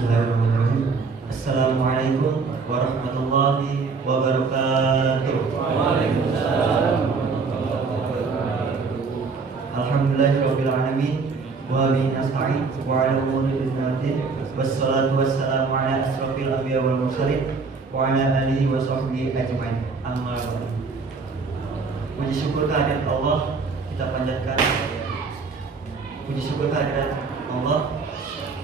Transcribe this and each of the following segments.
Bismillahirrahmanirrahim. Assalamualaikum warahmatullahi wabarakatuh. Waalaikumsalam. Alhamdulillahirabbil alamin wa bihi nasta'in wa 'ala umuri dunya wassalatu wassalamu ala asrofil anbiya wal mursalin wa ala alihi wa sahbihi ajmain. Amma ba'du. Puji syukur kehadirat Allah kita panjatkan. Puji syukur kehadirat Allah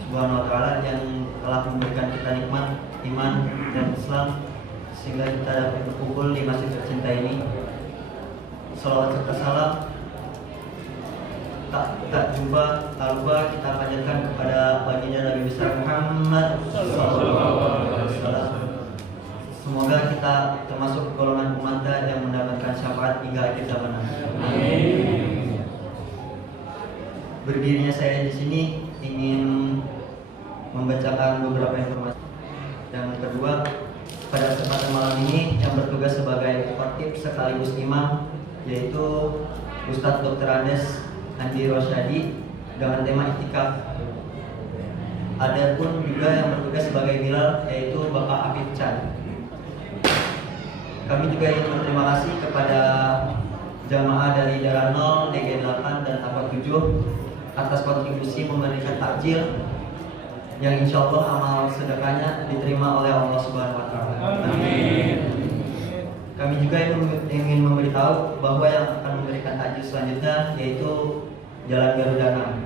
Subhanahu wa ta'ala yang telah memberikan kita nikmat iman dan Islam sehingga kita dapat berkumpul di masjid tercinta ini. Salawat serta salam tak lupa kita panjatkan kepada baginda Nabi besar Muhammad SAW. Semoga kita termasuk golongan umatnya yang mendapatkan syafaat hingga akhir zaman. Amin. Berdirinya saya di sini ingin membacakan beberapa informasi. Yang kedua, pada kesempatan malam ini yang bertugas sebagai khatib sekaligus imam yaitu Ustadz Dr. Andes Andi Rosyadi dengan tema iktikaf. Ada pun juga yang bertugas sebagai bilal yaitu Bapak Afif Chan. Kami juga ingin berterima kasih kepada jamaah dari Darah 0, DG 8 dan Tapak 7 atas kontribusi memberikan takjil yang insya Allah amal sedekahnya diterima oleh Allah Subhanahu wa ta'ala. Amin. Kami juga ingin memberitahu bahwa yang akan memberikan takjil selanjutnya yaitu Jalan Garuda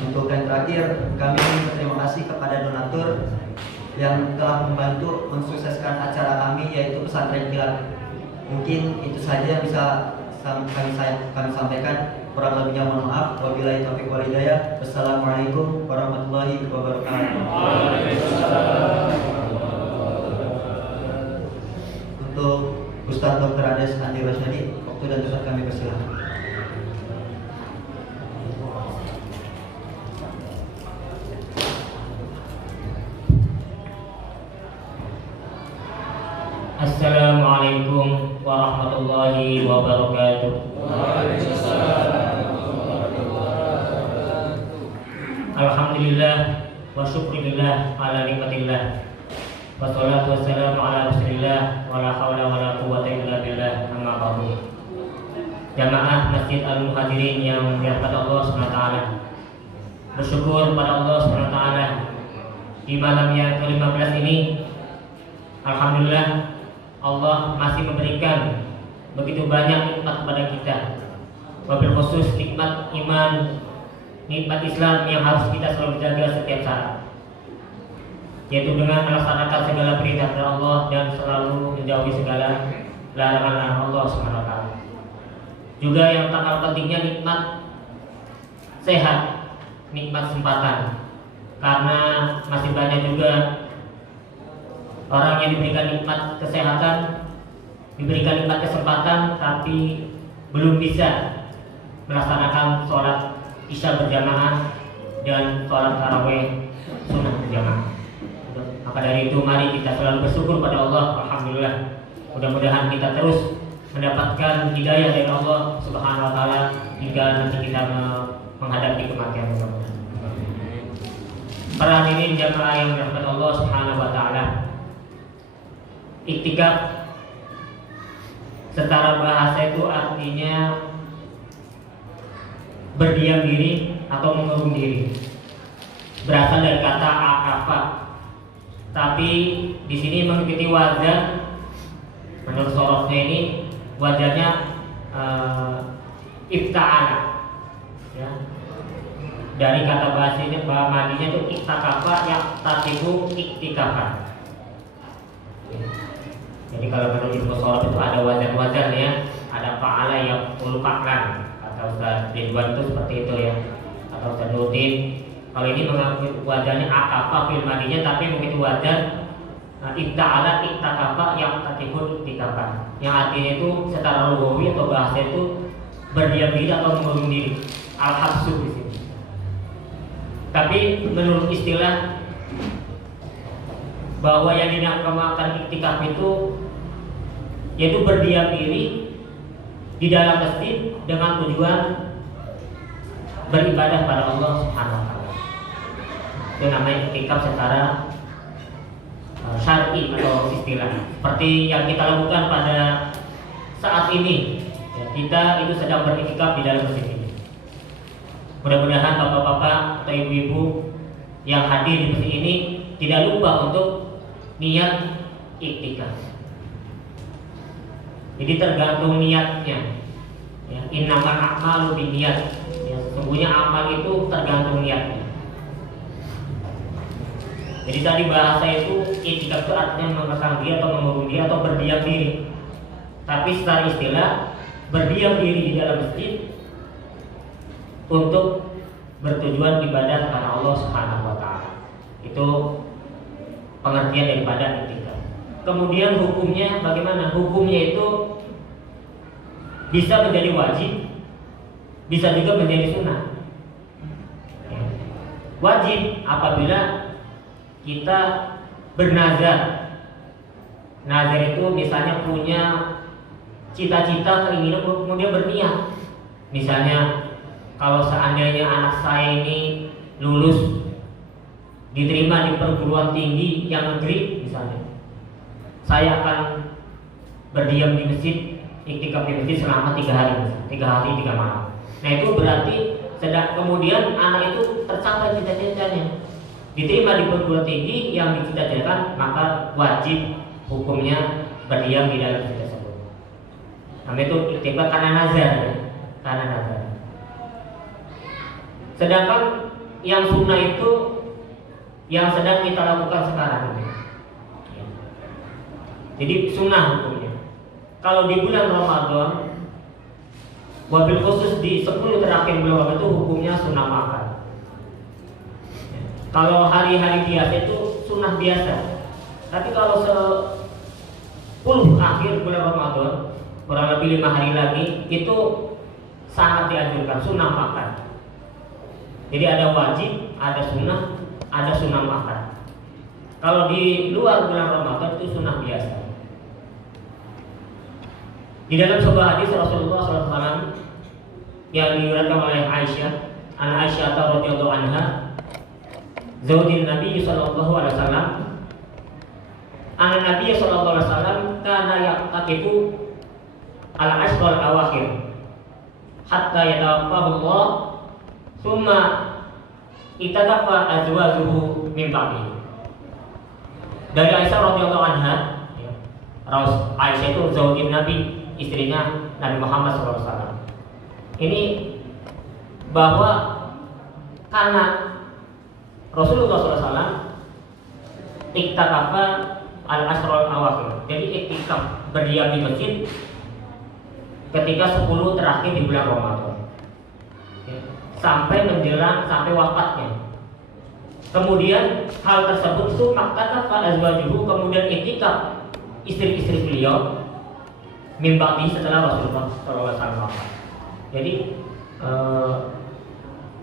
6. Untuk yang terakhir, kami ingin berterima kasih kepada donatur yang telah membantu mensukseskan acara kami yaitu pesantren kilat. Mungkin itu saja yang bisa kami sampaikan. Kurang lebihnya mohon maaf. Wabillahi taufiq wal hidayah. Wassalamualaikum warahmatullahi wabarakatuh. Waalaikumsalam. Untuk Ustadz Dr. Andes Andi Rosyadi, waktu dan tempat kami persilakan. Assalamualaikum warahmatullahi wabarakatuh. Alhamdulillah wa syukurillah ala nikmatillah. Wassalatu wassalamu ala rasulillah wa la hawla wa la quwwata illa billah. Amma ba'du. Jamaah Masjid Al-Muhajirin yang dirahmati Allah SWT, bersyukur pada Allah SWT di malam yang ke-15 ini. Alhamdulillah Allah masih memberikan begitu banyak nikmat kepada kita, wabil khusus nikmat iman, nikmat Islam yang harus kita selalu jaga setiap saat, yaitu dengan melaksanakan segala perintah dari Allah dan selalu menjauhi segala larangan Allah SWT. Juga yang tak kalah pentingnya nikmat sehat, nikmat kesempatan, karena masih banyak juga orang yang diberikan nikmat kesehatan, diberikan nikmat kesempatan, tapi belum bisa melaksanakan sholat isya berjamaah dan sholat tarawih sunnah berjamaah. Maka dari itu mari kita selalu bersyukur pada Allah. Alhamdulillah. Mudah-mudahan kita terus mendapatkan hidayah dari Allah Subhanahu wa ta'ala hingga nanti kita menghadapi kematian. Para hadirin jamaah yang dirahmati Allah Subhanahu wa ta'ala, iktikaf secara bahasa itu artinya berdiam diri atau mengurung diri. Berasal dari kata akafa. Tapi di sini mengikuti wazan, menurut sorofnya ini wazannya ifta'ala. Ya. Dari kata bahasanya madinya itu iktakafa yang tatibu iktikafan. Jadi kalau menurut ilmu sholaf itu ada wazan-wazan ya, ada fa'ala yang ulfa'lan, atau Ustaz Ridwan itu seperti itu ya, atau Ustaz Nurdin. Kalau ini mengakui wazannya akafa fil madinya, tapi mengikuti wazan ikta'ala iktakafa yang tatibun iktikafa, yang artinya itu secara lughawi atau bahasa itu berdiam diri atau mengurung diri, al-habsu di sini. Tapi menurut istilah bahwa yang dinamakan iktikaf itu yaitu berdiam diri di dalam masjid dengan tujuan beribadah pada Allah Subhanahu wa taala. Itu namanya iktikaf secara syar'i atau istilah. Seperti yang kita lakukan pada saat ini, ya, kita itu sedang beriktikaf di dalam masjid ini. Mudah-mudahan bapak-bapak atau ibu-ibu yang hadir di masjid ini tidak lupa untuk niat iktikaf. Jadi tergantung niatnya. Ya, innamal a'malu binniyat. Ya, sesungguhnya amal itu tergantung niatnya. Jadi tadi bahasa itu iktikaf itu artinya mengekang diri atau mengurung diri atau berdiam diri. Tapi secara istilah berdiam diri di dalam masjid untuk bertujuan ibadah kepada Allah Subhanahu wa taala. Itu pengertian daripada iktikaf. Kemudian hukumnya bagaimana? Hukumnya itu bisa menjadi wajib, bisa juga menjadi sunnah. Ya. Wajib apabila kita bernazar. Nazar itu misalnya punya cita-cita, keinginan, kemudian berniat. Misalnya kalau seandainya anak saya ini lulus, diterima di perguruan tinggi yang negeri misalnya, saya akan berdiam di masjid, iktikaf di masjid selama 3 hari, 3 malam. Nah itu berarti sedang kemudian anak itu tercapai cita-citanya, diterima di perguruan tinggi yang dicita-citakan, maka wajib hukumnya berdiam di dalam masjid tersebut. Namanya itu iktikaf karena nazar, ya? Karena nazar. Sedangkan yang sunnah itu yang sedang kita lakukan sekarang ini. Jadi sunnah hukumnya. Kalau di bulan Ramadan, wabil khusus di 10 terakhir bulan Ramadan itu hukumnya sunnah makan. Kalau hari-hari biasa itu sunnah biasa. Tapi kalau 10 akhir bulan Ramadan, kurang lebih 5 hari lagi, itu sangat dianjurkan sunnah makan. Jadi ada wajib, ada sunnah makan. Kalau di luar bulan Ramadan itu sunnah biasa. Di dalam sebuah hadis Rasulullah SAW yang diriwayatkan oleh Aisyah, Aisyah radhiyallahu anha, zaujin Nabi sallallahu alaihi wasallam, Nabi sallallahu alaihi wasallam kana yaqtaqifu al-ashr al-awakhir hatta yatawaffahu Allah, thumma itaqafa azwajuhu min ba'di. Dari Aisyah radhiyallahu anha, Aisyah itu zaujin Nabi, istrinya Nabi Muhammad SAW. Ini bahwa karena Rasulullah SAW iktikafa al-asrul awakhir, jadi iktikaf berdiam di masjid ketika 10 terakhir di bulan Ramadan, sampai menjelang sampai wafatnya. Kemudian hal tersebut itu maktakat azwajuhu, kemudian iktikaf istri-istri beliau mimbati setelah Rasulullah SAW. Jadi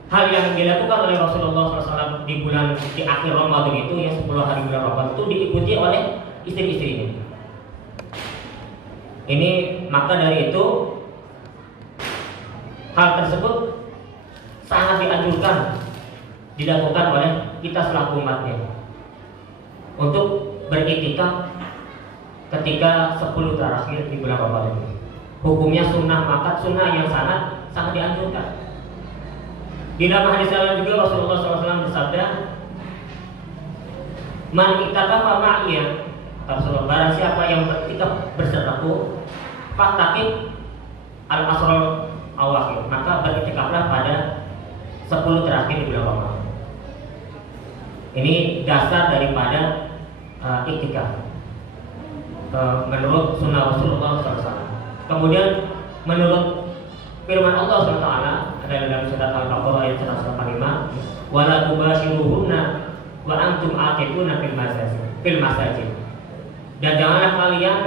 hal yang dilakukan oleh Rasulullah SAW di akhir Ramadan itu, ya 10 hari bulan Ramadan itu diikuti oleh istri-istrinya. Ini maka dari itu hal tersebut sangat dianjurkan dilakukan oleh kita selaku umatnya untuk beriktikaf ketika 10 terakhir di bulan Ramadan ini. Hukumnya sunnah, maka sunnah yang sangat dianjurkan. Di dalam hadis lain juga Rasulullah SAW bersabda, "Man iktaqafa ma'iya," Rasulullah, barang siapa yang beriktikaf bersamaku, faqtaqib al-asrul awakhir, maka beriktikaflah pada 10 terakhir di bulan Ramadan. Ini dasar daripada iktikaf menurut sunnah Rasulullah SAW. Kemudian menurut firman Allah SWT ada dalam surat Al-Baqarah ayat 185, "Wala tubashiruhunna wa antum aqifuna fil masajid." Dan janganlah kalian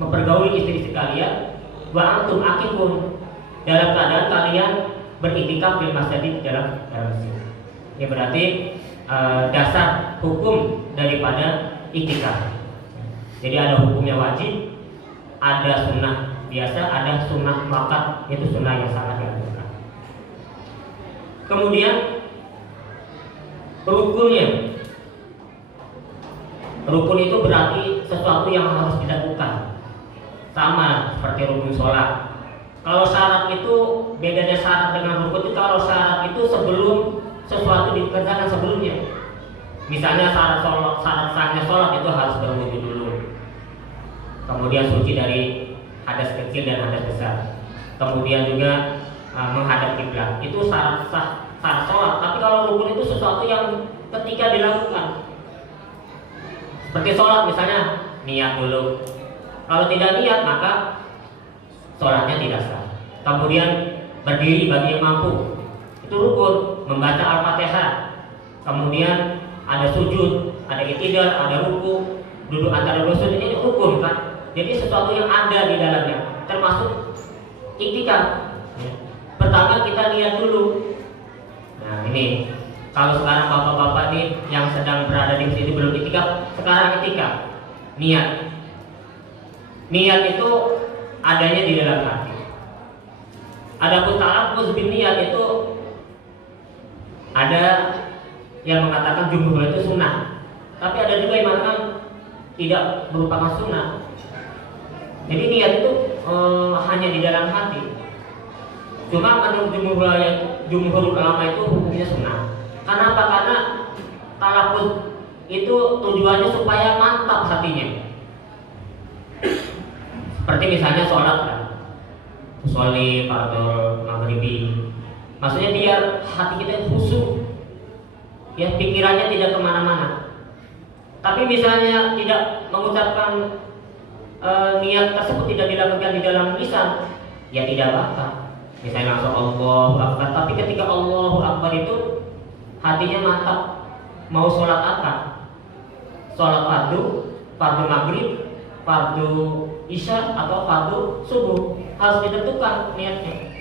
mempergauli istri-istri kalian wa antum aqifun, dalam keadaan kalian beriktikaf fil masajid, dalam masjid. Ini berarti dasar hukum daripada iktikaf. Jadi ada hukumnya wajib, ada sunnah biasa, ada sunnah muakkad, itu sunnah yang sangat dianjurkan. Kemudian rukunnya. Rukun itu berarti sesuatu yang harus dilakukan, sama seperti rukun sholat. Kalau syarat itu bedanya syarat dengan rukun itu, kalau syarat itu sebelum sesuatu dikerjakan sebelumnya. Misalnya syarat sahnya sholat itu harus berwudu dulu, kemudian suci dari hadas kecil dan hadas besar, kemudian juga menghadap kiblat. Itu syarat sholat. Tapi kalau rukun itu sesuatu yang ketika dilakukan, seperti sholat misalnya niat dulu. Kalau tidak niat maka sholatnya tidak sah. Kemudian berdiri bagi yang mampu, itu rukun. Membaca Al-Fatihah, kemudian ada sujud, ada i'tidal, ada ruku, duduk antara dua sujud, ini rukun kan. Jadi sesuatu yang ada di dalamnya, termasuk iktikaf. Pertama kita niat dulu. Nah ini, kalau sekarang bapak-bapak nih yang sedang berada di sini belum iktikaf, sekarang iktikaf. Niat. Niat itu adanya di dalam hati. Adapun ta'abbud bin niat itu ada yang mengatakan jumhur itu sunnah, tapi ada juga yang mengatakan tidak merupakan sunnah. Jadi niat itu hanya di dalam hati. Cuma menurut jumhur ulama itu hukumnya sunnah. Kenapa? Karena talaffuz itu tujuannya supaya mantap hatinya. Seperti misalnya sholat kan, sholli fardhu maghribi, maksudnya biar hati kita khusyuk, ya pikirannya tidak kemana-mana. Tapi misalnya tidak mengucapkan niat tersebut tidak dilakukan di dalam lisan, ya tidak apa-apa. Misalnya langsung Allahu Akbar, tapi ketika Allahu Akbar itu hatinya mantap, mau sholat apa? Sholat fardu maghrib, fardu isya atau fardu subuh, harus ditentukan niatnya.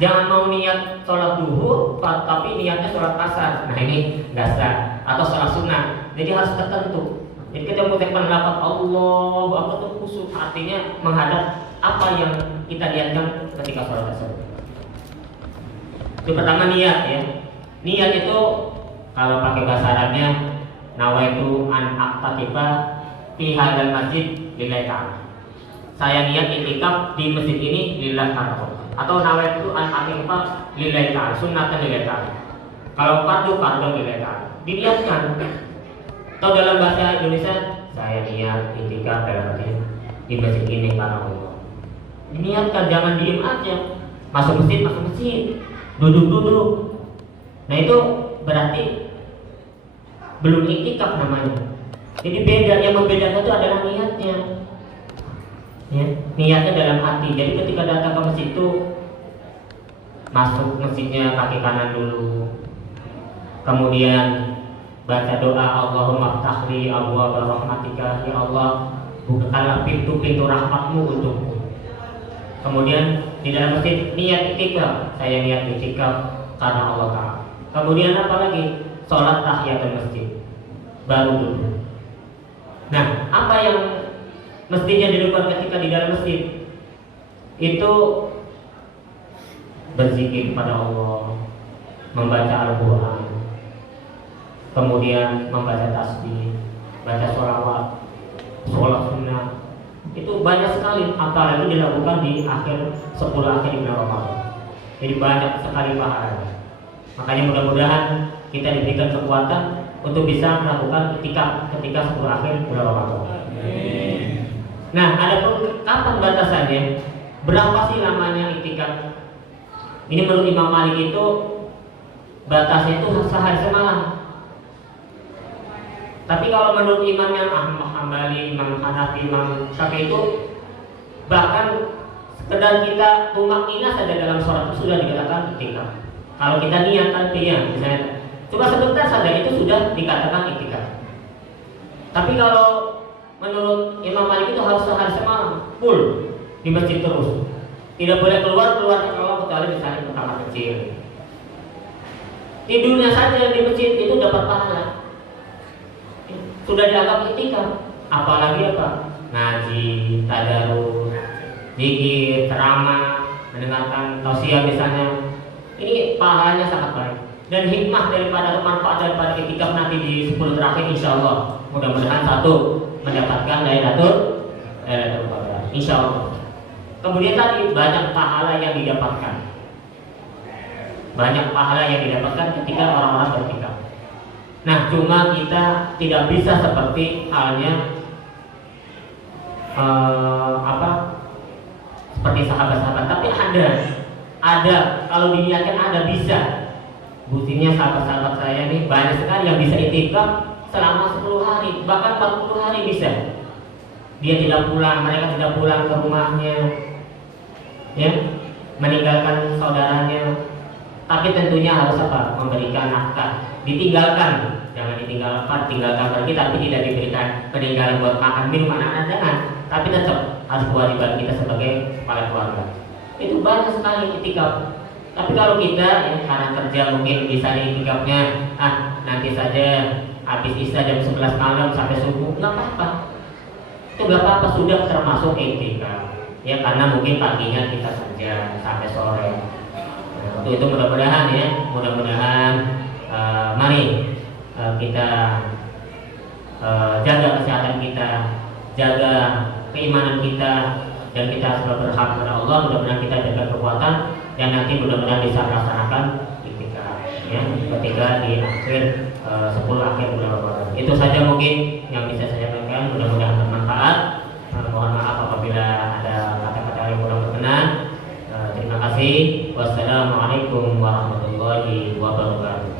Jangan mau niat sholat duhur tapi niatnya sholat asar. Nah ini dasar, atau sholat sunnah. Jadi harus tertentu. Jadi kita mengucapkan lafaz Allahu Akbar itu khusyuk, artinya menghadap apa yang kita lihatkan ketika sholat tersebut. Itu pertama niat ya. Niat itu kalau pakai bahasa Arabnya nawaitu an aqtaqifa fi hadzal masjid lillahi ta'ala. Saya niat iktikaf di masjid ini lillahi ta'ala. Atau nawaitu an aqtaqifa lillahi ta'ala, sunnatan lillahi ta'ala. Kalau fardu lillahi ta'ala. Diniatkan. Atau dalam bahasa Indonesia saya niat iktikaf dalam di masjid ini karena Allah. Diniatkan, jangan diem aja. Masuk masjid, duduk. Nah itu berarti belum iktikaf namanya. Jadi beda, yang membedakan itu adalah niatnya. Ya, niatnya dalam hati. Jadi ketika datang ke masjid itu masuk masjidnya kaki kanan dulu. Kemudian baca doa Allahumma ftahli abwaaba rahmatika, ya Allah bukakanlah pintu-pintu rahmatmu untukku. Kemudian di dalam masjid niat iktikaf, saya niat iktikaf karena Allah Ta'ala. Kemudian apa lagi? Sholat tahiyatul masjid, baru dulu. Nah, apa yang mestinya dilakukan ketika di dalam masjid? Itu berzikir kepada Allah, membaca Al-Quran, kemudian membaca tasbih, baca sholawat, sholat sunnah. Itu banyak sekali, apalagi dilakukan di akhir 10 akhir bulan Ramadan. Jadi banyak sekali pahala. Makanya mudah-mudahan kita diberikan kekuatan untuk bisa melakukan ketika 10 akhir bulan Ramadan. Nah, ada kapan batasannya? Berapa sih lamanya iktikaf? Ini menurut Imam Malik itu batasnya itu sehari semalam. Tapi kalau menurut Imam yang Hambali, Imam Hanafi, Imam Syafi'i itu bahkan sekedar kita tumakninah saja dalam sholat itu sudah dikatakan iktikaf. Kalau kita niatkan ya, misalnya cuma sebentar saja itu sudah dikatakan iktikaf. Tapi kalau menurut Imam Malik itu harus sehari semalam full di masjid terus. Tidak boleh keluar kecuali misalnya ke kamar kecil. Tidurnya saja di masjid itu dapat pahala. Sudah dianggap iktikaf. Apalagi apa? Ngaji, tadarus, zikir, ceramah, mendengarkan tausiah misalnya. Ini pahalanya sangat baik. dan hikmah daripada manfaat daripada itikaf nanti di 10 terakhir, insya Allah mudah-mudahan satu mendapatkan Lailatul Qadar, insya Allah. Kemudian tadi banyak pahala yang didapatkan, banyak pahala yang didapatkan ketika orang-orang bertikaf. Nah, cuma kita tidak bisa seperti halnya seperti sahabat-sahabat, tapi ada kalau diniatkan ada bisa. Buktinya sahabat-sahabat saya ini banyak sekali yang bisa itikaf selama 10 hari, bahkan 40 hari bisa. Dia tidak pulang, mereka tidak pulang ke rumahnya, ya, meninggalkan saudaranya. Tapi tentunya harus apa? Memberikan nafkah. Ditinggalkan, jangan tinggalkan pergi, tapi tidak diberikan peninggalan buat makan minum anak-anak, jangan. Tapi tetap harus kewajiban kita sebagai kepala keluarga. Itu banyak sekali itikaf. Tapi kalau kita ya, karena kerja mungkin bisa itikafnya nanti saja habis isya jam 11 malam sampai subuh, nggak apa-apa. Itu nggak apa-apa, sudah termasuk itikaf. Ya karena mungkin paginya kita kerja sampai sore. Nah, itu mudah-mudahan ya, mari kita jaga kesehatan kita, jaga keimanan kita, dan kita selalu berharap kepada Allah. Mudah-mudahan kita diberikan kekuatan dan nanti mudah-mudahan bisa melaksanakan itikaf ya ketika di akhir 10 akhir bulan Ramadan. Itu saja mungkin yang bisa saya sampaikan, mudah-mudahan bermanfaat. Mohon maaf apabila ada kata-kata yang kurang berkenan. Terima kasih. Wassalamualaikum warahmatullahi wabarakatuh.